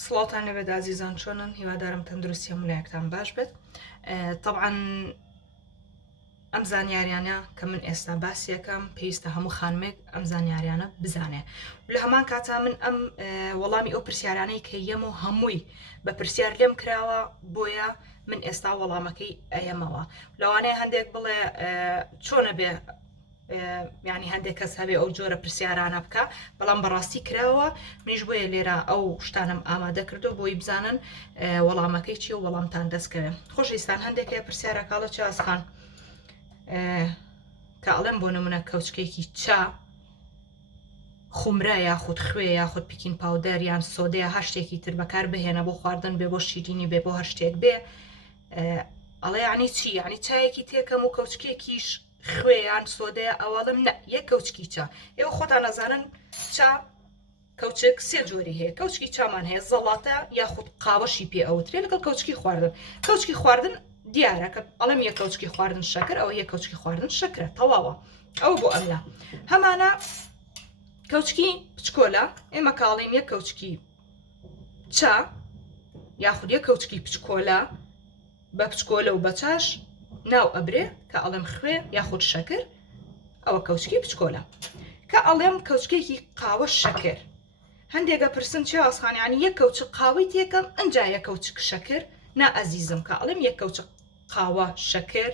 سڵاتان لەبێت ئازیزان چۆنن هیوادارم تەندروستی هەمولایەکتان باش بێت. طبعاً ئەم زانیاریانە کە من ئێستا باسیەکەم پێویستە هەموو خانمێک ئەم زانیاریانە بزانێ. لە هەمان کاتا من ئەم وەڵامی ئەو پرسیارانەی کە یەم و هەمووی بە پرسیار لێم کراوە بۆیە من ئێستا وەڵامەکەی ئەیەمەوە. لەوانەیە هەندێک بڵێ چۆنە بێ یعنی هەندێک کەس هەبێ ئەو جۆرە پرسیارانە بکە، بەڵام بەڕاستی کراوە منیش بۆیە لێرە ئەو شتانم ئامادە کردو بۆی بزانن وەڵامەکەی چی و وەڵامتان دەستکەوێ. خۆشەویستان هەندێک پرسیارە کاڵە چاسخان کە ئەڵێم بۆ نمونە کەوچکێکی چا خومرە یاخود خوێ یاخود پیکین پاودەر یان سۆدەیە هەر شتێکی تر بەکار بهێنە بۆ خواردن بێ بۆ شیرینی بێ بۆ هەر شتێک بێ، ئەڵێ یعنی چی؟ یعنی چایەکی تێکەم و کەوچکێکیش خوێیان سۆدەیە ئەوەڵم نە یەک کەوچکی چا. ئێوە خۆتان نەزانن چا کەوچک سێ جۆری هەیە. کەوچکی چامان هەیە زەڵاتە یاخود قاوەشی پێ ئەوترێ لەگەڵ کەوچکی خواردن. کەوچکی خواردن دیارە کە ئەڵم یە کەوچکی خواردن شەکر ئەو یە کەوچکی خواردن شەکرە تەواوە ئەو بۆ ئەملا. هەمانە کەوچکی پچکۆلە ئێمە کاڵین یە کەوچکی چا یاخود یە کەوچکی پچکۆلە بە پچکۆلە و بە چاش ناو ئەبرێ کە ئەڵێم خوێ یاخود شەکر ئەوە کەوچکی پچکۆلە. کە ئەڵێم کەوچکێکی قاوە شەکر هەندێکە پرسن چێ ئاسخانیانی یەک کەوچک قاوەی تێکەم ئەنجا یە کەوچک شەکر نا ئەزیزم کە ئەڵێم یەک کەوچک قاوە شەکر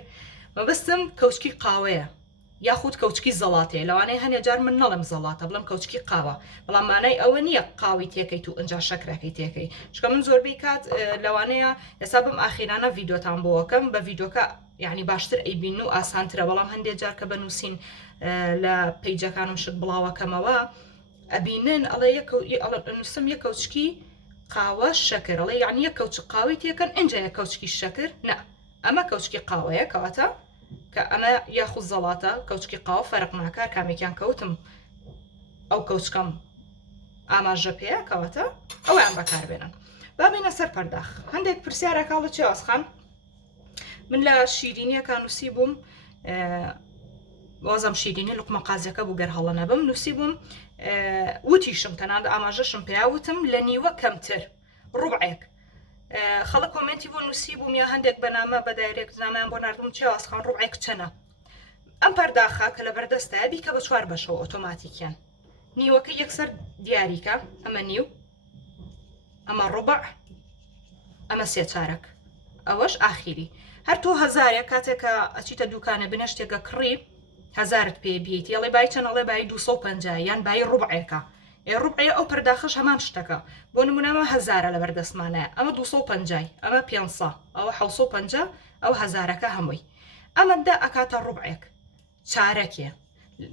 مەبەستم کەوچکی قاوەیە یاخود کەوچکی زەڵاتەیە. لەوانەیە هەنێ جار من نەڵێم زەڵاتە بڵم کەوچکی قاوە، بەڵام مانای ئەوە نییە قاوی تێکەیت و ئەنجا شەکرەکەی تێکەی. چکە من زۆربەی کات لەوانەیە ئێستا بم ئاخیرانە ڤیدۆتان بۆەکەم بە ڤیدۆکە یعنی باشتر ئەیبین و ئاسانترە، بەڵام هەندێک جار کە بنووسین لە پەیجەکانم شت بڵاوەکەمەوە ئەبینن ئەڵێ نووسم یە کەوچکی قاوە شەکر، ئەڵێ یعنی یە کەوچک قاوی تێکەن ئەنجا یە کەوچکی شەکر نە ئەمە کەوچکی قاوەیە کەواتە کە ئەمە یاخود زەڵاتە کەوچکی قاوە فەرق ناکات کامێکیان کەوتم ئەو کەوچکەم ئاماژە پێەیە کەواتە ئەویان بەکاربێنن. بابینە سەر پەرداخ. هەندێک پرسیارە کاڵە چێ ئاسخان من لە شیرینیەکە نووسی بووم وازم شیرینی لقمە قازەکە بوو گەر هەڵە نەبم نووسی بووم وتیشم تەنانەت ئاماژەشم پێیاوتم لە نیوە کەمتر ڕوبعێک. خەڵک کۆمنتی بۆ نووسی بووم یا هەندێک بەنامە بە دایرێک نامیان بۆ نردم چێ ئاسخان ڕوبعێک چەنە. ئەم پەرداخە کە لە بەردەستە بیکە بە 4 بەشەوە ئۆتۆماتیکیان. نیوەکە یەکسەر دیاریکە ئەمە نیو ئەمە ڕوبع ئەمە سێ چارەک ئەوەش ئاخیری. هەر تۆ هەزارێک کاتێکە ئەچیتە دوکانە بنە شتێکە کڕی هەزارت پێ بیت یڵێ بای چەند ئەڵێ بای 250 یان بای ڕوبعێکە ڕوبعێ ئەو پەرداخەش هەمان شتەکە. بۆ نمونەمە هەزارە لە بەردەستمانەیە ئەمە 250 ئەمە 500 ئەوە 750 ئەو هەزارەکە هەمووی ئەمەدا ئەکاتە ڕوبعێک چارەکێ.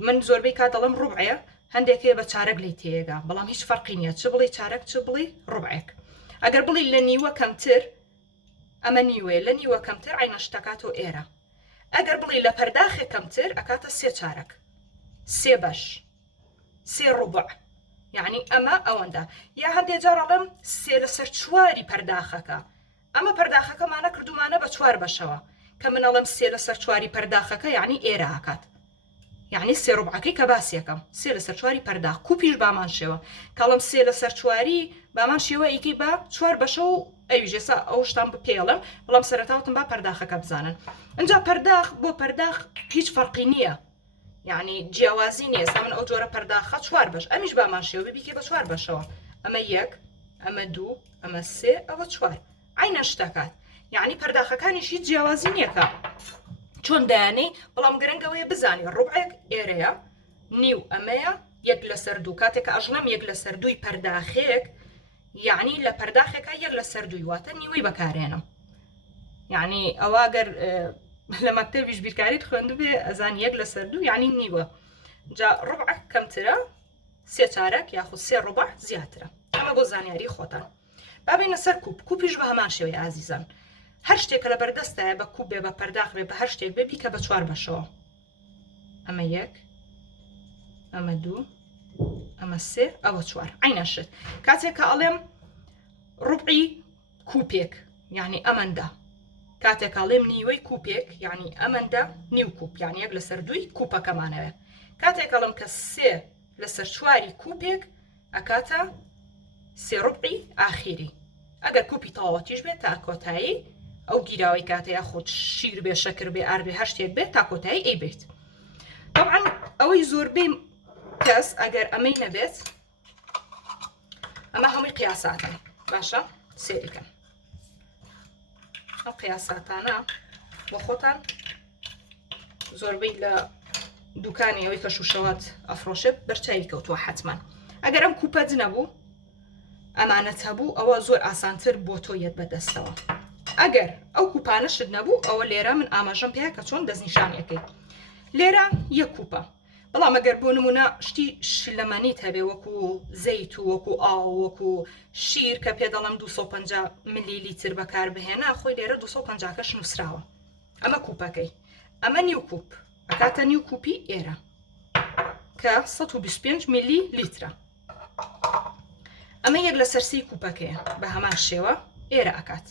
من زۆربەی کات دەڵم ڕوبعێ هەندێکێ بە چارەک لی تێگا، بەڵام هیچ فەرقی نییە چ بڵێ چارەک چ بڵێ ڕوبعێک. ئەگەر بڵی لە نیوە کەمتر ئەمە نیوێ لە نیوە کەمتر عینە شتەکاتۆ ئێرە. ئەگەر بڵی لە پەرداخێ کەمتر ئەکاتە سێ چارەک سێ بەش سێ ڕوبع یعنی ئەمە ئەوەندە. یا هەندێک جار ئەڵێم سێ لەسەر 4 پەرداخەکە ئەمە پەرداخەکەمانە کردومانە بە 4 بەشەوە کە من ئەڵێم سێ لەسەر 4 پەرداخەکە یعنی ئێرە هاکات یعنی سێ ڕوبعەکەی کە باسیەکەم سێ لەسەر 4 پەرداخ کوپیش بامان شێوە کاڵم سێ لەسەر 4 بامان شێوە ئیکی بە 4 بەشە و ئەویژێسا ئەو شتان بپێڵم، بەڵام سەرەتاوتم با پەرداخەکە بزانن. ئەجا پەرداخ بۆ پەرداخ هیچ فەرقی نییە یعنی جیاوازی نییە. ئێستا من ئەو جۆرە پەرداخە 4 بەش ئەمیش بامان شێوە ببیکێ بە 4 بەشەوە ئەمە 1 ئەمە 2 ئەمە 3 ئەوە 4 عینە شتەکات یعنی پەرداخەکانیش هیچ جیاوازی نییەکە چۆن دایانەی، بەڵام گرنگەوەیە بزانێ ڕوبعێک ئێرەیە نیو ئەمەیە 1 لەسەر 2 کاتێککە ئەژڵم 1 لەسەر 2 پەرداخێک یعنی لە پەرداخێکە 1 لەسەر 2 واتە نیوەی بەکارێنم. یعنی ئەوە گەر لە مەکتەبیش بیرکاریت خوێندو بێ ئەزان 1 لەسەر 2 یعنی نیوە. جا ڕوبعێک کەمترە سێ چارەک یاخود سێ ڕوبع زیاترە. ئەمە بۆ زانیاری خۆتان. بابینە سەر کوپیش بە هەمان شێوەیە ئازیزان. هەر شتێکە لە بەردەستایە بە کوب بێ بە پەرداخ بێ بە هەر شتێک بێ بیکە بە 4 بەشەوە ئەمە 1 ئەمە 2 ئەمە 3 ئەوە 4 عینە شت. کاتێک کە ئەڵێم ڕوبعی کوپێک یعنی ئەمەندە کاتێک ئەڵێم نیوەی کوپێک یعنی ئەمەندە نیو کوپ یعنی 1 لەسەر 2 کوپەکەمانەوێ. کاتێک ئەڵێم کە 3 لەسەر 4 کوپێک ئەکاتە سێ ڕوبعی ئاخیری ئەگەر کوپی تاوەتیش بێت تا کۆتایی ئەو گیراوەی کاتەیە خۆت شیر بێ شەکر بێ ئار بێ هەر شتێک بێت تا کۆتایی ئەی بێت طبعا ئەوەی زۆربەی کەس ئەگەر ئەمەی نەبێت ئەمە هەمووی قیاساتن باشە سێریکەن ئەو قیاساتانە بۆ خۆتان زۆربەی لە دوکانی ئەوەی کە شوشەوات ئەفرۆشێت بەرچاوی کەوتووە حتمما ئەگەر ئەم کوپەت نەبوو ئەمانەت هەبوو ئەوە زۆر ئاسانتر بۆ تۆ یەت بەدەستەوە ئەگەر ئەو کوپانەشت نەبوو ئەوە لێرە من ئاماژەم پێە کە چۆن دەستنیشانەکەی لێرە یەک کوپە بەڵام ئەگەر بۆ نمونە شتی شلەمەنیت هەبێ وەکو زەیت و وەکو ئاو وەکو شیر کە پێ دەڵم 250 ملی لیتر بەکار بهێنا خۆی لێرە 250کەش نووسراوە ئەمە کوپەکەی ئەمە نیو کوپ ئەکاتە نیو کوپی ئێرە کە 125 ملی لیترە ئەمە یەک لە سەرسی کوپەکەیە بە هەمان شێوە ئێرە ئەکات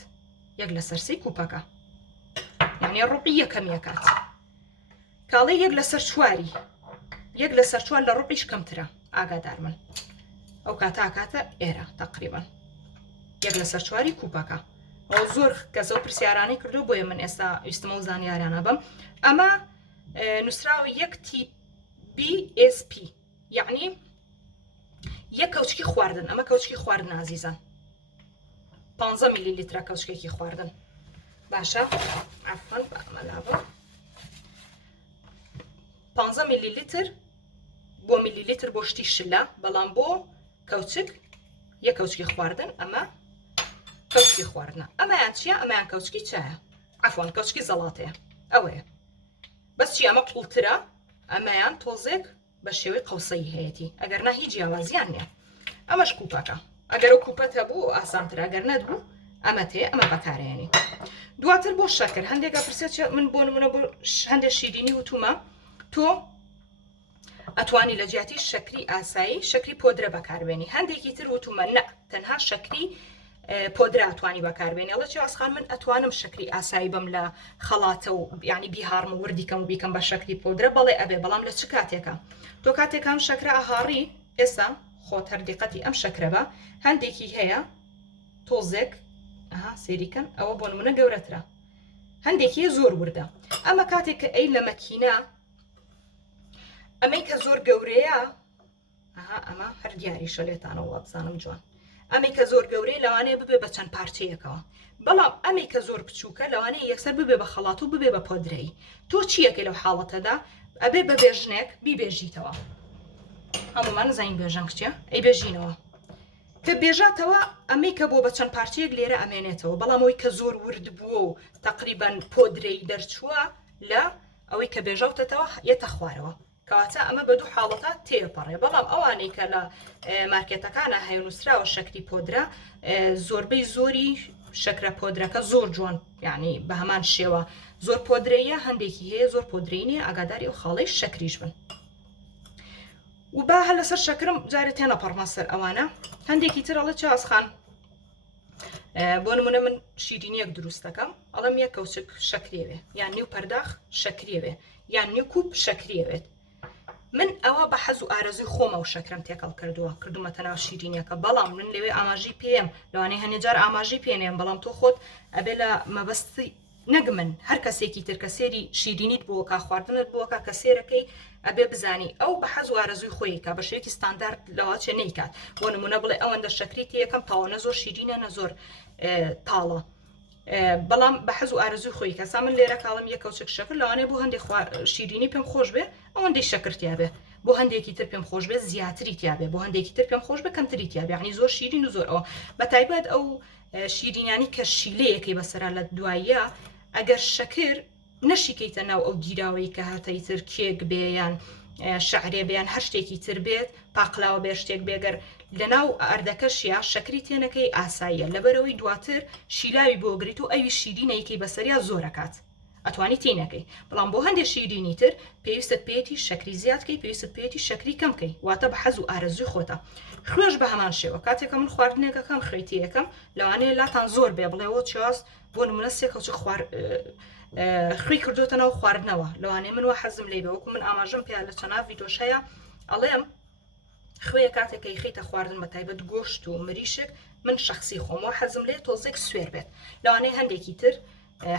یەک لە سەرسی کوپەکە یعنی ڕوبی یەکەم یەکات کاڵی یەک لەسەر چواری یەک لەسەر چوار لە ڕوبیش کەمترە ئاگادار من ئەو کاتە ئێرە تقریبا یەک لەسەر چواری کوپەکە ئەو زۆر کەسە پرسیارانی کردو بۆیە من ئێستا ویستمە و زانیاریانە بم ئەمە نووسراوی یەک TBSP یعنی یەک کەوچکی خواردن ئەمە کەوچکی خواردن ئازیزان 15 میلی لیترە کەوچکێکی خواردن باشە عفوان بەمەلابە 15 میلی لیتر بۆ میلی لیتر بۆ شتی شلە بەڵام بۆ کەوچک یەک کەوچکی خواردن ئەمە کەوچکی خواردنە ئەمەیان چییە ئەمەیان کەوچکی چایە عفوان کەوچکی زەڵاتەیە ئەوەیە بەس چی ئەمە قوڵترە ئەمەیان تۆزێک بە شێوەی قەوسەی هەیەی ئەگەر نا هیچ جیاوازیان نییە ئەمەش کوپەکە ئەگەر ئەو کوپەت هەبوو ئاسانتر ئەگەر نەدبوو ئەمە تێ ئەمە بەکارێنی دواتر بۆ شەکر هەندێکە پرسێت من بۆ نمونە بۆ هەندێک شیرینی وتومە تۆ ئەتوانی لە جیاتی شەکری ئاسایی شەکری پۆدرە بەکاربێنی هەندێکی تر وتومە نە تەنها شەکری پۆدرە ئەتوانی بەکاربێنی ئەڵە چی ئاسخان من ئەتوانم شەکری ئاسایی بم لە خەڵاتە و یعنی بیهارم و وردیکەم و بیکەم بە شەکری پۆدرە بەڵێ ئەبێ بەڵام لە چ کاتێکە تۆ کاتێکم شەکرە ئاهاڕی ئێستا خۆت هەردیقەتی ئەم شەکرە بە هەندێکی هەیە تۆزێک سێریکەن ئەوە بۆ نمونە گەورەترە هەندێکی زۆر وردە ئەمە کاتێک کە ئەی لە مەکینە ئەمەی کە زۆر گەورەیە ئەمە هەر دیاریشە لێتانەوە بزانم جوان ئەمەی کە زۆر گەورەی لەوانەیە ببێ بە چەند پارچەیەکەوە بەڵام ئەمەی کە زۆر بچووکە لەوانەیە یەکسەر ببێ بە خەڵات و ببێ بە پۆدرەی تۆ چیەکەی لەو حاڵەتەدا ئەبێ بە بێژنێک بیبێژیتەوە هەمومان نزانین بێژەنگ چیە ئەی بێژینەوە کە بێژاتەوە ئەمەی کە بۆ بە چەند پارچەیەک لێرە ئەمێنێتەوە بەڵام ئەوەی کە زۆر ورد بووە و تقریبان پۆدرەی دەرچووە لە ئەوەی کە بێژەوتەتەوە یەتە خوارەوە کەواتە ئەمە بە دوو حاڵەتە تێپەڕێ بەڵام ئەوانەی کە لە مارکێتەکانە هەیەنووسراوە شەکری پۆدرە زۆربەی زۆری شەکرە پۆدرەکە زۆر جوان یعنی بە هەمان شێوە زۆر پۆدرەیە هەندێکی هەیە زۆر پۆدرەی نیە ئاگاداری ئەو خاڵەی شەکریش بن و با هەر لەسەر شەکرم جارە تێنە پەڕمە سەر ئەوانە هەندێکی تر ئەڵە چ ئاسخان بۆ نمونە من شیرینیەک دروست دەکەم ئەڵەم یەک کەوچک شەکرێوێ یان نیو پەرداخ شەکرێوێ یان نیو کوپ شەکرێوێت من ئەوە بە حەز و ئارەزوی خۆمە و شەکرم تێکەڵ کردومەتە ناو شیرینیەکە بەڵام من لەوێ ئاماژی پێم لەوانەیە هەنێ جار ئاماژی پێنێم بەڵام تۆ خۆت ئەبێ لە مەبەستی نەک من هەر کەسێکی تر کە سێری شیرینیت بووە خواردنت بووە کە سێرەکەی ئەبێ بزانی ئەو بە حەز و ئارەزوی خۆی کە بە شێوەیەکی ستاندارد لەوە چێ نەیکات بۆ نمونە بڵێ ئەوەندە شەکریتی یەکەم تاوە زۆر شیرینە نە زۆر تاڵە بەڵام بە حەز و ئارەزوی خۆی کەسا من لێرە کاڵم یەک کەوچک شەکر لەوانەیە بۆ هەندێک شیرینی پێم خۆش بێ ئەوەندەی شەکرتیا بێ بۆ هەندێکی تر پێم خۆش بێ زیاتری تیاابێ بۆ هەندێکی تر پێم خۆش بە کەمتری تیاابێ عنی زۆر شیرین و زۆر ئەوە بە تایبەت ئەو شیرینانی کە شیلەیەکی بەسەرا لە دواییە ئەگەر شەکر نەشیکەیتە ناو ئەو گیراوەی کە هاتەی تر کێک بێیان شعرێ بێیان هەر شتێکی تر بێت پاقلاوە بێ شتێک بێگەر لە ناو ئەردەکەشیە شەکری تێنەکەی ئاساییە لەبەرەوەی دواتر شیلاوی بۆگریت و ئەوی شیرینەیەکی بەسەریا زۆرەکات ئەتوانی تێنەکەی بەڵام بۆ هەندێک شیرینی تر پێویستت پێێتی شەکری زیادکەی پێویستت پێێتی شەکری کەمکەی واتە بە حەز و ئارەزوی خۆتە خوێش بە هەمان شێوە کاتێکە من خواردنێکەکەم خەیتی یەکەم لەوانەیە لاتان زۆر بێ بڵێەوە چاس بۆ نمونە سێکەوچ خوێ کردوتە ناو خواردنەوە لەوانەیە من وە حەزم لێ بێ وەکو من ئاماژەم پێیا لە چەنا ڤیدۆشەیە ئەڵێم خوێ کاتێکی خیتە خواردن بە تایبەت گۆشت و مریشک من شخصی خۆمەوە حەزم لێ تۆزێک سوێر بێت لەوانەیە هەندێکی تر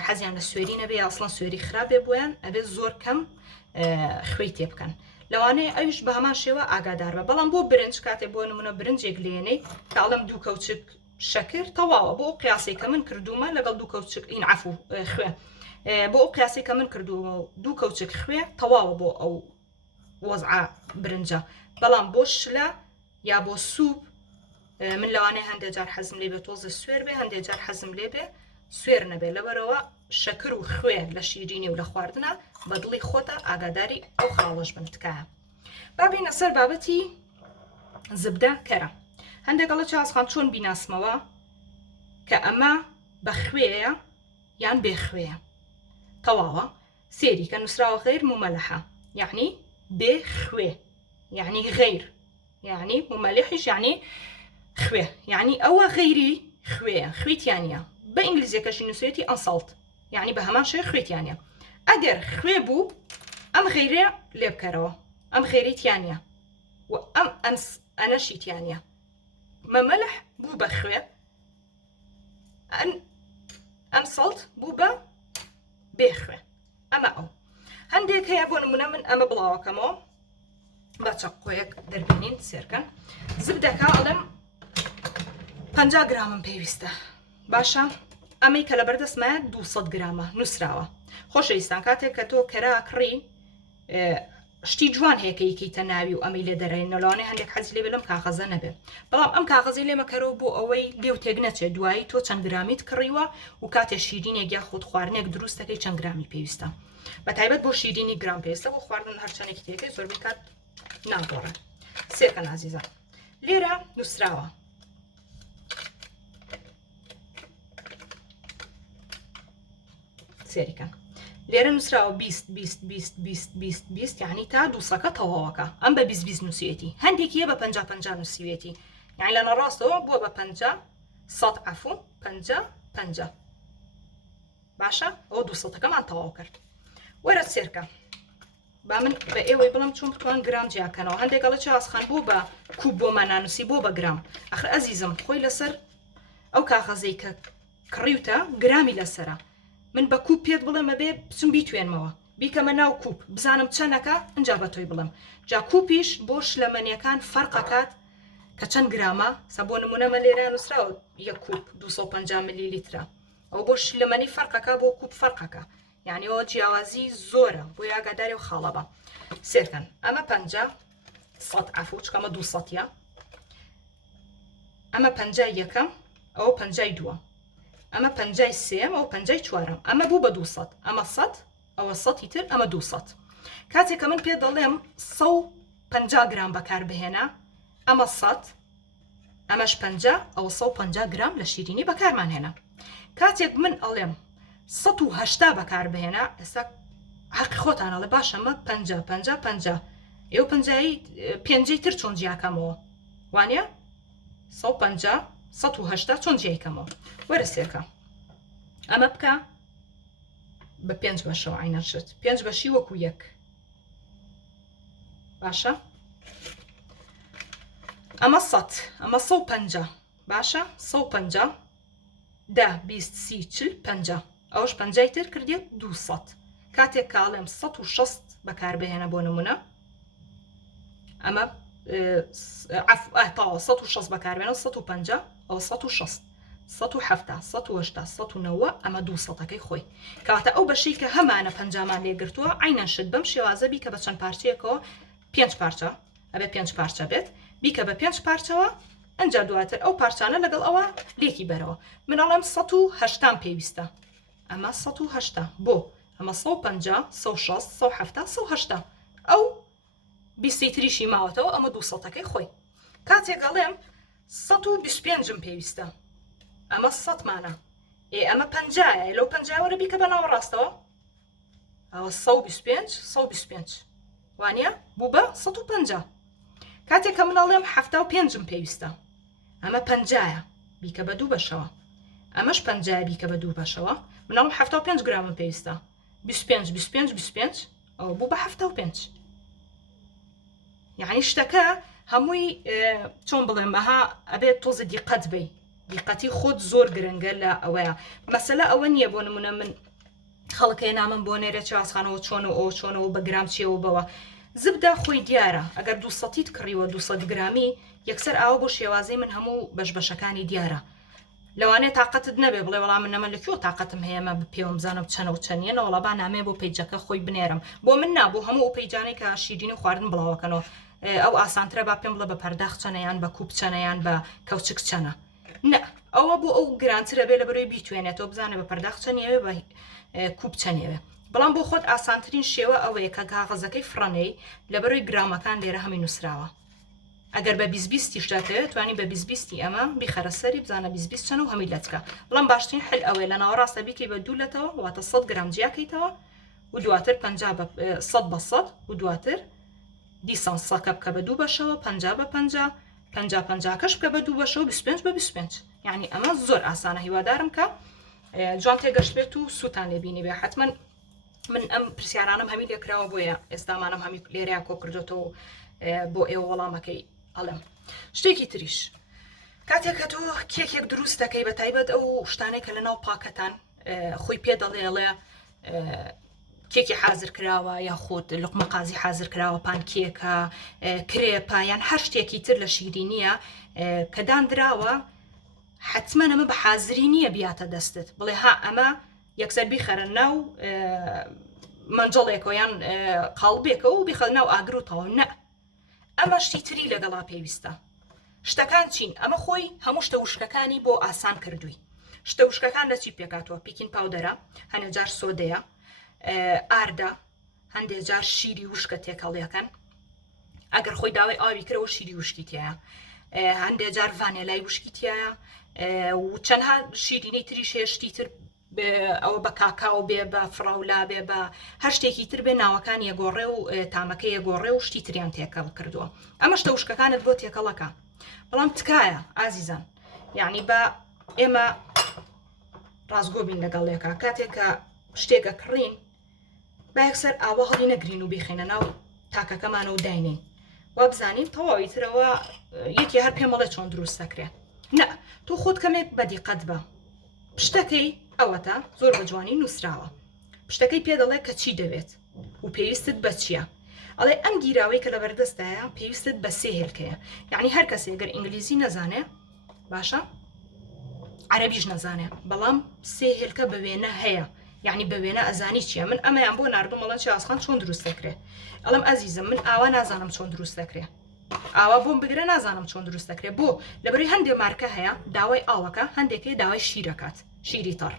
حەزیان لە سوێری نەبێ ئاسڵان سوێری خراپێ بۆیان ئەبێ زۆر کەم خوێی تێ بکەن لەوانەیە ئەویش بە هەمان شێوە ئاگادار بە بەڵام بۆ برنج کاتێک بۆ نمونە برنجێک لێنەی کاڵم دوو کەوچک شەکر تەواوە بۆ قیاسی کە من کردومە لەگەڵ دوو کەوچک ئین عەفو خوێ بۆ ئەو قیاسی کە من کردووە دوو کەوچک خوێ تەواوە بۆ ئەو وەزعە برنجە بەڵام بۆ شلە یا بۆ سوپ من لەوانەیە هەندێک جار حەزم لێ بێ تۆزە سوێر بێ هەندێک جار حەزم لێ بێ سوێر نەبێ لەبەرەوە شەکر و خوێ لە شیرینی و لە خواردنە بە دڵی خۆتە ئاگاداری ئەو خاڵش بنتکایە بابینە سەر بابەتی زبدە کەرە هەندێکڵە چاسخان چۆن بیناسمەوە کە ئەمە بە خوێیە یان بێخوێیە تەواوە سێری کە نووسراوە غەیر ممەلەحە یعنی بێخوێ یعنی غەیر یعنی ممەلحیش یعنی خوێ یعنی ئەوە غەیری خوێیە خوێتیانە بە ئینگلیزیەکەشی نووسێتی ئەنسەڵت یعنی بە هەمان شێ خوێتیانە ئەگەر خوێ بوو ئەم غەیرێ لێ بکەرەوە ئەم غەیریتیانە و ئەم ئەنەشیتیانە مەمەلح بوو بە خوێ ئەنسەڵت بوو بە بێخوێ ئەمە ئەو هەندێک هەیە بۆ نمونە من ئەمە بڵاوەکەمەوە بە چەقۆیەک دەربینین سێرکەن زبدەکە ئەڵێم 50 گرامم پێویستە باشە ئەمەی کە لە بەردەستمایە 200 گرامە نووسراوە خۆشەویستان کاتێک کە تۆ کەرا کڕی شتی جوان هەیەکەیکەیتە ناوی و ئەمەی لێ دەرێنەوەڵانێ هەندێک حەزی لێ بێ لەم کاغەزە نەبێ بەڵام ئەم کاغەزی لێمەکەرەوە بۆ ئەوەی لێو تێک نەچێت دوایی تۆ چەند گرامیت کڕیوە و کاتێ شیرینێک یا خۆت خواردنێک دروستەکەی چەند گرامی پێویستە بە تایبەت بۆ شیرینی گرام پێویستە بۆ خواردن هەرچەندێکی تێکەی زۆر بکات ناگۆڕێ سێکەن ئازیزە لێرە نووسراوە سێریکەن لێرە نووسراوە 20 یعنی تا دووسەکە تەواوەکە ئەم بە 20 نووسێتی هەندێکیە بە 50 نووسیوێتی یعنی لە نەڕاستەوە بووە بە 100 عەفو 50 باشە ئەو دووسەکەمان تەواو کرد وەرە سێرکە با من بە ئێوەی بڵم چۆن بتوان گرام جیاکەنەوە هەندێکەڵە چاسخان بۆ بە کوب بۆ مانانوسی بۆ بە گرام ئەخر ئەزیزم خۆی لەسەر ئەو کاغەزەی کە کڕیوتە گرامی لەسرە من بە کوب پێت بڵێمە بێ بچم بیتوێنمەوە بیکەمە ناو کوب بزانم چەندەکە ئەنجا بە تۆی بڵم جا کوپیش بۆ شلەمەنیەکان فەرقەکات کە چەند گرامە سە بۆ نمونەمە لێرە نووسراوە یەک کوب 250 ملی لیترە ئەو بۆ شلەمەنی فەرقەکە بۆ کوب فەرقەکە یعنی ئەوە جیاوازی زۆرە بۆ یاگاداری و خاڵەبە سێرکەن ئەمە 100 عەفو چکەمە 200 ئەمە 50 یەکەم ئەو 52 ئەمە 53 ئەو 54 ئەمە بوو بە 200 ئەمە 100 ئەوە 100 تر ئەمە 200 کاتێک کە من پێ دەڵێم 150 گرام بەکار بهێنا ئەمە 100 ئەمەش 50 ئەو 150 گرام لە شیرینی بەکارمان هێنا کاتێک من ئەڵێم 180 بەکار بهێنا ئێستا حەقی خۆتانەڵێ باشە مە 50 ئێو 5 تر چۆن جیاکەمەوە وانە 150 180 چۆن جیایکەمەوە وەرە سێرکە ئەمە بکە بە 5 بەشەوە عینەشت 5 بەشی وەکو یەک باشە ئەمە 100 ئەمە 150 باشە 150 10 20 30 40 50 ئەوش 50 تر کردێت 200 کاتێک کاڵێم 160 بەکار بهێنە بۆ نمونە ئەمە تاوە 160 بەکاربێنە 150 ئەو 160 170 180 190 ئەمە 200ەکەی خۆی کاتە ئەو بەشەی کە هەمانە پەنجامان لێگرتووە عینەشت بەم شێوازە بیکە بە چەند پارچەیەکەوە 5 پارچە ئەبێ 5 پارچە بێت بیکە بە 5 پارچەوە ئەنجا دواتر ئەو پارچانە لەگەڵ ئەوە لێکی بەرەوە منەڵێم 180 پێویستە ئەمە 180 بۆ ئەمە 150 160 170 180 ئەو 20 تریشی ماوەتەوە ئەمە 200ەکەی خۆی کاتێک ئەڵێم 125م پێویستە ئەمە 100مانە ئەمە 50 لەو 50 وەرە بیکە بە ناوەڕاستەوە ئەوە 125 وانە بوو بە 150 کاتێک کە منەڵێم 75م پێویستە ئەمە 50 بیکە بە دوو بەشەوە ئەمەش 50 بیکە بە دوو بەشەوە منەڵم 75 گرامم پێویستە 25 ئەو بوو بە 75 یعنی شتەکە هەمووی چۆن بڵێم ئەها ئەبێت تۆزە دیقەت بی دیقەتی خۆت زۆر گرنگە لە ئەوەیە مەسەلە ئەوە نییە بۆ نمونە من خەڵکەی نامم بۆ نێرە چاسخانەوە چۆن و ئەو چۆنەوە بە گرام چێەوە بەوە زبدا خۆی دیارە ئەگەر 200 کڕیوە 200 گرامی یەکسەر ئاوە بۆ شێوازی من هەموو بەشبەشەکانی دیارە لەوانەیە تااقەتت نەبێ بڵێ وەڵام من نەمە لەکوێ تااقەتم هەیەمە پێوەم بزانم چەنە و چەندە وەڵا نامێ بۆ پیجەکە خۆی بنێرم بۆ من نابوو هەموو ئەو پیجانەی کە شیرین و خواردن بڵاوەکەنەوە ئەو ئاسانترە با پێم بڵە بە پەرداخ چەنەیان بە کوب چەنەیان بە کەوچک چەنە نە ئەوە بۆ ئەو گرانترە بێ لە بەرەوەی بیتوێنێتەوە بزانێ بە پەرداخ چەنیەوێ بە کوب چەنێوێ بەڵام بۆ خۆت ئاسانترین شێوە ئەوەیە کە کاغەزەکەی فڕەنەی لە بەرەوەی گرامەکان لێرە هەمی نووسراوە ئەگەر بە 20 شتاتەوە توانی بە 20 ئەمە بیخەرە سەری بزانە 20 چەند و هەمی لەچکە بەڵام باشترین حل ئەوەیە لە ناوەڕاستە بیکەی بە دوولەتەوە واتە 100 گرام جیاکەیتەوە و دواتر 100 بە 100 و دواتر دیسان سەکە بکە بە دوو بەشەوە 50 بە 50 50 کەش بکە بە دوو بەشەوە 25 بە 25 یعنی ئەمە زۆر ئاسانە هیوادارم کە جوان تێگەشت بێت و سووتان لێبینی بێ حتمما من ئەم پرسیارانم هەمی لێکراوە بۆیە ئێستامانم هەمی لێرەیان کۆ کردوتەوە بۆ ئێوە وەڵامەکەی ئەڵم شتێکی تریش کاتێک کە تۆ کێکێک دروست دەکەی بە تایبەت ئەو شتانەی کە لەناو پاکەتان خۆی پێ دەڵێڵێ کێکی حازر کراوە یا خۆت لقمە قازی حازر کراوە پانکێکە کرێپە یان هەر شتێکی تر لە شیرینیە کە دانراوە حتمما ئەمە بە حازری نییە بیاتە دەستت بڵێ ها ئەمە یەکسەر بیخەرە ناو منجڵێکەوە یان قاڵبێکە و بیخە ناو ئاگرۆتەوە نە ئەمە شتی تری لەگەڵا پێویستە شتەکان چین ئەمە خۆی هەموو شتە وشکەکانی بۆ ئاسان کردووی شتە وشکەکان لە چی پێکاتوە پیکین پاودەرە هەنێ جار سۆدەیە ئاردە هەندێک جار شیری وشکە تێکەڵیەکەن ئەگەر خۆی داوای ئاوی کرەوە شیری وشکی تایە هەندێک جار ڤانێلای وشکی تایە و چەندها شیرینەی تریش هەیە شتی تر ئەوە بە کاکاو بێ بە فراولا بێ بە هەر شتێکی تر بێ ناوەکان یەگۆڕێ و تامەکە یەگۆڕێ و شتی تریان تێکەڵ کردووە ئەمە شتە وشکەکانت بۆ تێکەڵەکە بەڵام تکایە ئازیزان یعنی بە ئێمە ڕازگۆ بین لەگەڵێکە کاتێک کە شتێکە کڕین با یەکسەر ئاوە هەڵی نەگرین و بیخێنە ناو تاکەکەمانە و داینین وا بزانین تەواوی ترەوە یەکی هەر پێمەڵێ چۆن دروست دەکرێت نە تۆ خۆت کەمێک بەدیقەت بە پشتەکەی ئەوەتە زۆر بە جوانی نووسراوە پشتەکەی پێ دەڵێ کە چی دەوێت و پێویستت بە چییە ئەڵێ ئەم گیراوەی کە لە بەردەستایە پێویستت بە سێ هێلکەیە یعنی هەر کەسێ گەر ئینگلیزی نەزانێ باشە عەرەبیش نەزانێ بەڵام سێ هێلکە بە وێنە هەیە یعنی بە وێنە ئەزانی چییە من ئەمەیان بۆ ناردوم مەڵەن شاسخان چۆن دروست دەکرێت ئەڵم ئەزیزم من ئاوا نازانم چۆن دروست دەکرێت ئاوا بۆم بگرە نازانم چۆن دروست دەکرێت بۆ لەبەری هەندێک مارکە هەیە داوای ئاوەکە هەندێکی داوای شیرەکات شیری تەڕ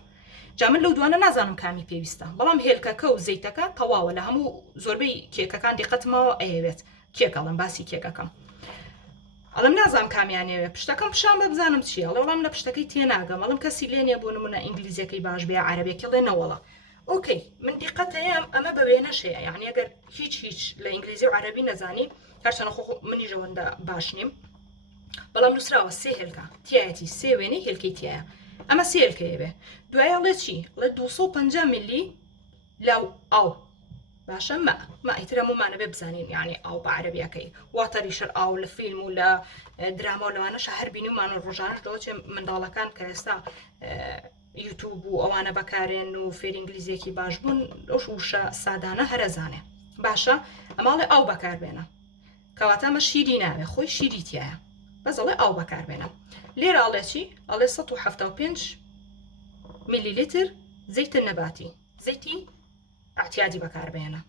جا من لەو دوانە نازانم کامی پێویستە بەڵام هێلکەکە و زەیتەکە تەواوە لە هەموو زۆربەی کێکەکان دیقەتمەوە ئەیەوێت کێکەڵم باسی کێکەکەم ئەڵم نازانم کامیانەوێت پشتەکەم پیشان بە بزانم چیە وەڵام لە پشتەکەی تێناگەم ئەڵم کەسی لێ نییە بۆ نمونە ئینگلیزیەکەی باش بێ عەرەبێکی لێ نەوەڵە ئۆکەی من دیقەتەیە ئەمە بە وێنەشەیە یعنی ئەگەر هیچ لە ئینگلیزی و عەرەبی نەزانی هەرچەنە خۆ منی ژەوەندە باش نیم بەڵام نووسراوە سێ هێلکە تایەتی سێ وێنەی هێلکەی تایە ئەمە سێ هێلکەیە بێ دوایەڵێ چی لە 250 میلی لەو ئاو باشە مە ئیتر هەمومانە بێ بزانین یعنی ئاو بە عەرەبیەکەی واتەریشەر ئاو لە فیلم و لە درامە و لەوانەشە هەر بینیمان و ڕۆژانەش دەوچێ منداڵەکان کە ئێستا یوتیوب و ئەوانە بەکارێن و فێری ئینگلیزیەکی باش بوون ئەو وشە سادانە هەرەزانێ باشە ئەماڵێ ئاو بەکاربێنە کەواتە ئەمە شیری ناوێ خۆی شیری تایە بەزەڵێ ئاو بەکاربێنە لێرە ئەڵێ چی ئەڵێ 175 میلیلیتر زەیتە نەباتی زەیتی احتیاجی بەکاربێنە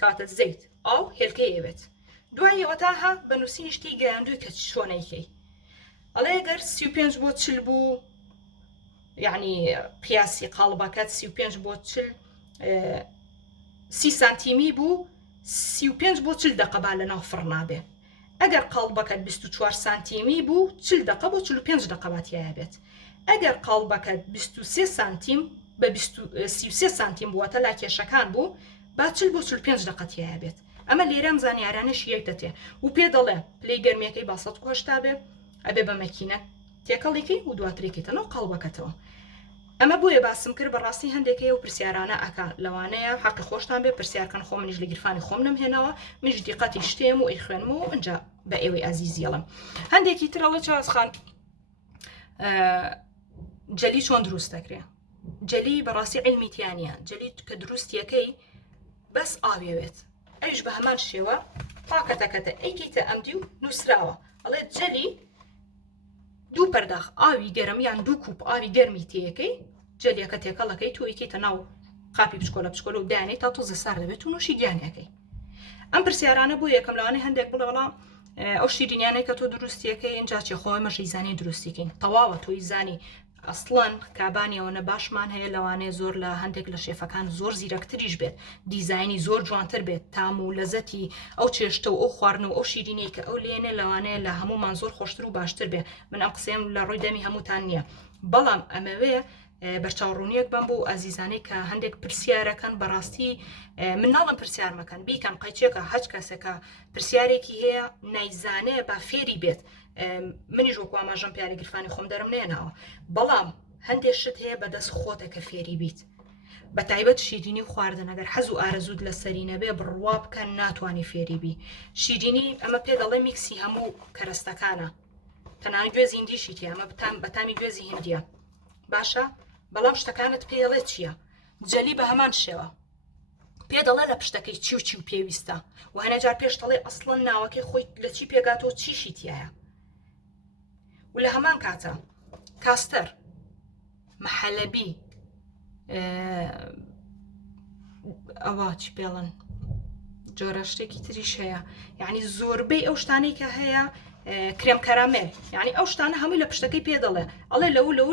کاتە زەیت ئاو هێلکەی ئەوێت دوایەوە تاها بە نووسینی شتی گەیاندووی کە چۆنەیکەی ئەڵێ گەر 35 بۆ 40 بوو یعنی قیاسی قاڵبەکەت 35 بۆ 30 سانتیمی بوو 35 بۆ 40 دقەبا لە ناو فڕنابێ ئەگەر قاڵبەکەت 24 سانتیمی بوو 40 دقە بۆ 45 دقەباتیایە بێت ئەگەر قاڵبەکەت 23 سانتیم بە 33 سانتیم بووەتە لا کێشەکان بوو با 40 بۆ 45 دقەتیایە بێت ئەمە لێرەم زانیارانەش یەک دەتێ و پێ دەڵێ پلەی گەرمەکەی با 100 تا بێ ئەبێ بە مەکینە تێکەڵێکی و دواترێکیتەنەوە قاڵبەکەتەوە ئەمە بۆیە باسم کرد بەڕاستی هەندێکەیە و پرسیارانە ئەکا لەوانەیە حەقی خۆشتان بێ پرسیارکەن خۆ منیش لە گیرفانی خۆم نەمهێنەوە منیش دیقەتی شتێم و ئەی خوێنم و ئەنجا بە ئێوەی ئازیزیەڵم هەندێکی ترەوە چاسخان جەلی چۆن دروست دەکرێ جەلی بەڕاستی علمیتیانە جەلی کە دروستیەکەی بەس ئاوێوێت ئەویش بە هەمان شێوە تاکەتەکەتە ئەیکەیتە ئەمدی و نووسراوە ئەڵێ جەلی دوو پەرداخ ئاوی گەرم یان دوو کوپ ئاوی گەرمی تێیەکەی جەلیەکە تێکەڵەکەی تو ئیکەیتە ناو قاپی بچکۆلە بچکۆلە و دانێت تا تۆزە سار دەبێت و نوشی گیانەکەی ئەم پرسیارانە بۆ یەکەم لەوانەیە هەندێک بڵێ وەڵام ئەو شیرینیانەی کە تۆ دروستیەکەی اینجا چێ خۆی مەژی زانی دروستیکەین تەواوە تۆی زانی ئەسڵەن کابانیەوەنە باشمان هەیە لەوانەیە زۆر لە هەندێک لە شێفەکان زۆر زیرەکتریش بێت دیزایانی زۆر جوانتر بێت تام و لەزەتی ئەو چێشتە و ئەو خواردن و ئەو شیرینەی کە ئەو لێنێ لەوانەیە لە هەمومان زۆر خۆشتر و باشتر بێ من ئەم قسەم لە ڕووی دەمی هەمووتان نییە بەڵام ئەمەوێ بەرچاوڕوونیەک بم بۆ ئازیزانەی کە هەندێک پرسیارەکەن بەڕاستی من ناڵم پرسیار مەکەن بیکەن قەیچێکە هەچ کەسێکە پرسیارێکی هەیە نایزانەیە با فێری بێت منیش وەکو ئاماژەم پیالی گرفانی خۆم دەرم نێناوە بەڵام هەندێک شت هەیە بەدەست خۆتە کە فێری بیت بە تایبەت شیرینی خواردن ئەگەر حەز و ئارەزوود لە سەری نەبێ بڕوا بکە ناتوانانی فێری بی شیرینی ئەمە پێ دەڵێ میکسی هەموو کەرەستەکانە تەنانەت گوێزی هندیشی تێ ئەمە بەتامی گوێزی هندیە باشە بەڵام شتەکانت پێڵێ چییە جەلی بە هەمان شێوە پێ دەڵێ لە پشتەکەی چی و چی و پێویستە و هەنەجار پێش دەڵێ ئەسڵەن ناوەکەی خۆی لە چی پێگاتەوە چیشی تایە و لە هەمان کاتە کاستەر محەلەبی ئەوە چی پێڵن جۆرە شتێکی تریش هەیە یعنی زۆربەی ئەو شتانەی کە هەیە کرێم کەرامێل یعنی ئەو شتانە هەمووی لە پشتەکەی پێ دەڵێ ئەڵێ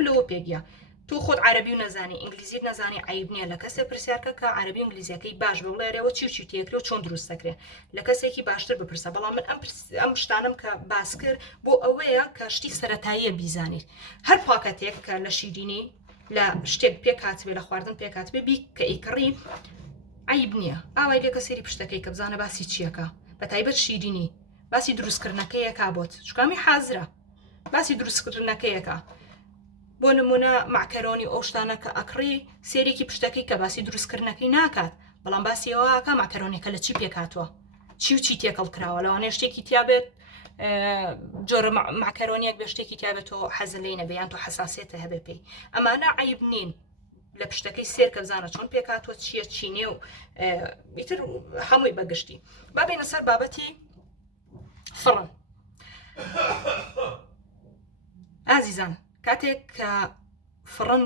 لەوە پێگیە تۆ خۆت عەربی و نەزانی ئینگلیزیت نەزانی عیب نییە لە کەسێک پرسیارکە کە عەربی و ئینگلیزیەکەی باش بە بڵێرەوە چی و چی تێکرێ و چۆن دروست دەکرێت لە کەسێکی باشتر بپرسە بەڵام من ئەم شتانم کە باس کرد بۆ ئەوەیە کە شتی سەرەتاییە بیزانیت هەر پاکەتێک کە لە شیرینی لە شتێک پێکاتبێ لە خواردن پێکاتبێ بی کە ئیکڕی عیب نییە ئاوای لێکە سەری پشتەکەی کە بزانە باسی چیەکە بە تایبەت شیرینی باسی دروستکردنەکەیەکا بۆت شکامی حازرە باسی دروستکردنەکەیەکە بۆ نمونە معکەرۆنی ئەو شتانە کە ئەکڕی سێرێکی پشتەکەی کە باسی دروستکردنەکەی ناکات بەڵام باسی ئەوەکە معکەرۆنێکە لە چی پێکاتوە چی و چی تێکەڵ کراوە لەوانەیە شتێکی تیابێت جۆرە معکەرۆنیەک بە شتێکی تیابێتەوە حەزە لێی نەبێیان تۆ حەساسێتە هەبێ پێی ئەمانە عیب نین لە پشتەکەی سێر کە بزانە چۆن پێکاتوە چییە چینێ و ئیتر هەمووی بەگشتی بابێنە سەر بابەتی فڕن ئازیزان کاتێک کە فڕن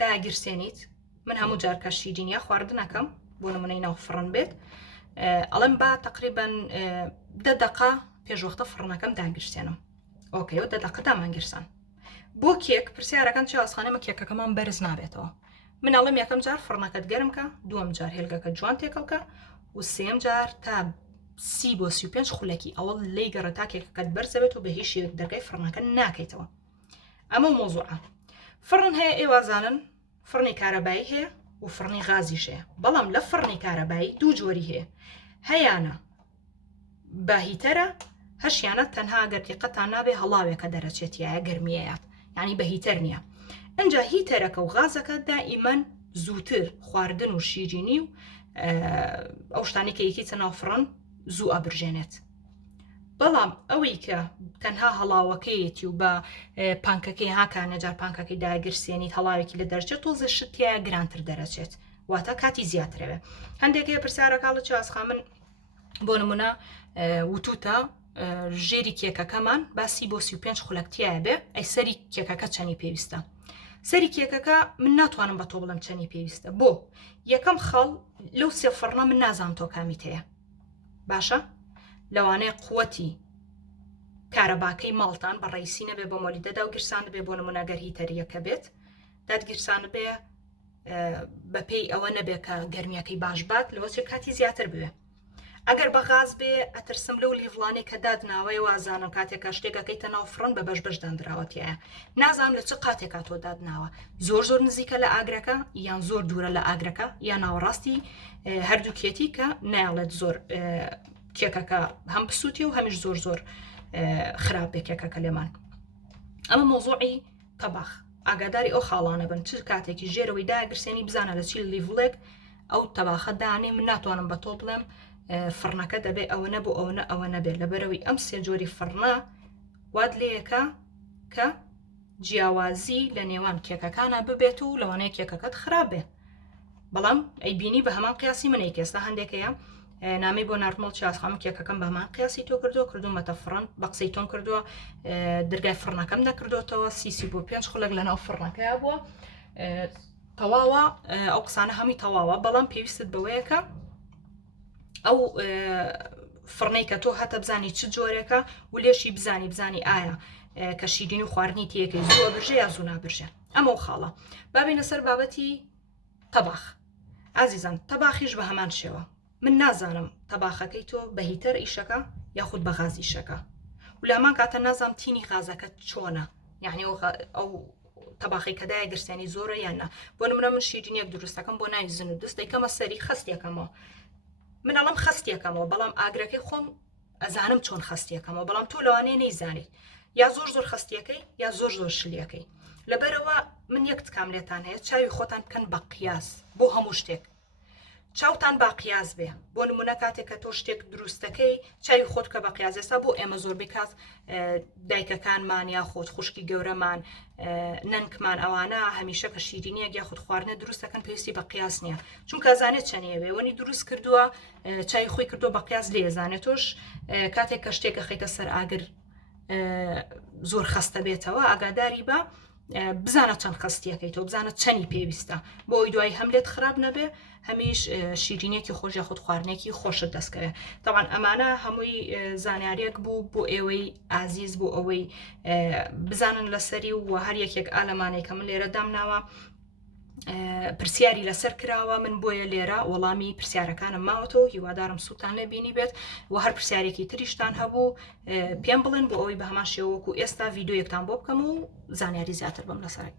داگیرسێنیت من هەموو جارکە شیرینیە خواردنەکەم بۆ نمونەی ناو فڕن بێت ئەڵم با تقریبان 10 دقە پێشوەختە فڕنەکەم داگیرسێنم ئۆکەی و 10 دقە دامانگیرسان بۆ کێک پرسیارەکان چی ئاسخانەمە کێکەکەمان بەرز نابێتەوە من ئەڵم یەکەم جار فڕنەکەت گەرمکە دووەم جار هێلگەکە جوان تێکەڵکە و سێم جار تا 30 بۆ 35 خولەکی ئەوە لی گەڕێت تا کێکەکەت بەرزەبێت و بە هیچ شێوەیەک دەرگای فڕنەکە ناکەیتەوە ئەمە مۆزوعە فڕن هەیە ئێوازانن فڕنی کارەبایی هەیە و فڕنی غازیش هەیە بەڵام لە فڕنی کارەبایی دوو جۆری هەیە هەیانە بە هیتەرە هەشیانە تەنها ئەگەر تیقەتان نابێ هەڵاوێکە دەرەچێتیایە گەرمیەیەت یعنی بە هیتەر نییە ئەنجا هیتەرەکە و غازەکە دائیمەن زووتر خواردن و شیرینی و ئەو شتانی کە یەکیتە ناو فڕن زوو ئەبرژێنێت بەڵام ئەوەی کە تەنها هەڵاوەکەیەتی و بە پانکەکەی هاکانەجار پانکەکەی داگرسێنیت هەڵاوێکی لە دەرچێت تۆزە شتیایە گرانتر دەرەچێت واتە کاتی زیاترەوە هەندێکی پرسیارەکڵە چاسخا من بۆ نمونە وتوتە ژێری کێکەکەمان باسی بۆ 35 خولەکتیایە بێ ئەی سەری کێکەکە چەنی پێویستە سەری کێکەکە من ناتوانم بە تۆ بڵم چەنی پێویستە بۆ یەکەم خەڵ لەو سێ فڕنە من نازانم تۆ کامیت هەیە باشە لەوانەیە قووەتی کارەباکەی ماڵتان بە ڕێیسی نەبێ بۆ مۆلیدەدا و گرسان بێ بۆ نمونەگەر هیتەریەکە بێت دادگیرسان بێ بەپێی ئەوە نەبێ کە گەرمیەکەی باش بات لەوە چێ کاتی زیاتر بوێ ئەگەر بە غاز بێ ئەترسم لەو لیڤڵانەی کە دادناوەی وازانم کاتێکە شتێکەکەیتە ناو فڕن بە بەش دانراوەتیایە نازانم لە چ قاتێکا تۆ دادناوە زۆر نزیکە لە ئاگرەکە یان زۆر دوورە لە ئاگرەکە یان ناوەڕاستی هەردووکێتی کە نایڵێت زۆر کێکەکە هەم پسووتی و هەمیش زۆر خراپ بێ کێکەکە لێمان ئەمە مۆزوعی تەباخ ئاگاداری ئەو خاڵانە بن چ کاتێکی ژێرەوەی داگرسێنی بزانە لە چی لیڤڵێک ئەو تەباخە دانێ من ناتوانم بە تۆ بڵێم فڕنەکە دەبێت ئەوە نەبوو ئەوە نەبێت لەبەرەوەی ئەم سێ جۆری فڕنە واد لەیەکە کە جیاوازی لە نێوان کێکەکانە ببێت و لەوانەیە کێکەکەت خراپ بێ بەڵام ئەی بینی بە هەمان قیاسی منەی کێستا هەندێکەیە نامی بۆ نارمەڵ چاسخام کێکەکەم بە هەمان قیاسی تۆ کردومەتە فڕن بە قسەی تۆم کردووە دەرگای فڕنەکەم نەکردوتەوە سیسی بۆ 5 خولەک لەناو فڕنەکەیە بووە تەواوە ئەو قسانە هەمی تەواوە بەڵام پێویستت بەوەیەکە ئەو فڕنەی کە تۆ هەتە بزانی چ جۆرێکە و لێشی بزانی ئایا کە شیرین و خواردنی تێکەی زووە برژێ یا زوو نابرژێ ئەمە خاڵە بابینە سەر بابەتی تەباخ ئازیزان تەباخیش بە هەمان شێوە من نازانم تەباخەکەی تۆ بە هیتەر ئیشەکە یاخود بە غازی شەکە و لە هەمان کاتە نازانم تینی غازەکە چۆنە یعنی ئەو تەباخی کەدایە گرسێنی زۆرە یاننا بۆ نمونە من شیرینیەک دروستەکەم بۆ ناوی زن و دەست دەیکەمە سەری خستێکەمەوە من ئەڵم خستێکەمەوە بەڵام ئاگرەکەی خۆم ئەزانم چۆن خستێکەمەوە بەڵام تۆ لەوانەیە نەیزانی یا زۆر خستیەکەی یا زۆر شلیەکەی لەبەرەوە من یەک تکام لێتان هەیە چاوی خۆتان بکەن بە قیاس بۆ هەموو شتێک چاوتان با قیاس بێ بۆ نمونە کاتێک کە تۆ شتێک دروستەکەی چاوی خۆت کە بە قیازێستا بۆ ئێمە زۆربەی کات دایکەکانمان یا خۆت خوشکی گەورەمان نەنکمان ئەوانە هەمیشە کە شیرینیەک یا خود خواردنە دروستەکەن پێویستی بە قیاس نییە چونکە زانێت چەنێوێ وەنی دروست کردووە چای خۆی کردو بە قیاس لێ زانێتۆش کاتێک کە شتێکە خەیتە سەر ئاگر زۆر خستە بێتەوە ئاگاداری بە بزانە چەند خستیەکەی تۆ بزانە چەنی پێویستە بۆ ئەوی دوای هەملێت خراپ نەبێ هەمیش شیرینێکی خۆش یا خود خواردنێکی خۆشت دەستکەوێت طبعا ئەمانە هەمووی زانیاریەک بوو بۆ ئێوەی ئازیز بۆ ئەوەی بزانن لەسەری و هەر یەکێک ئالەمانەی کە من لێرە دامناوە پرسیاری لەسەر کراوە من بۆیە لێرە وەڵامی پرسیارەکانم ماوەتەوە هیوادارم سووتان لێ بینی بێت و هەر پرسیارێکی تریشتان هەبوو پێم بڵێن بۆ ئەوەی بە هەمان شێوەکو ئێستا ڤیددیۆیەکتان بۆ بکەم و زانیاری زیاتر بم لەسەر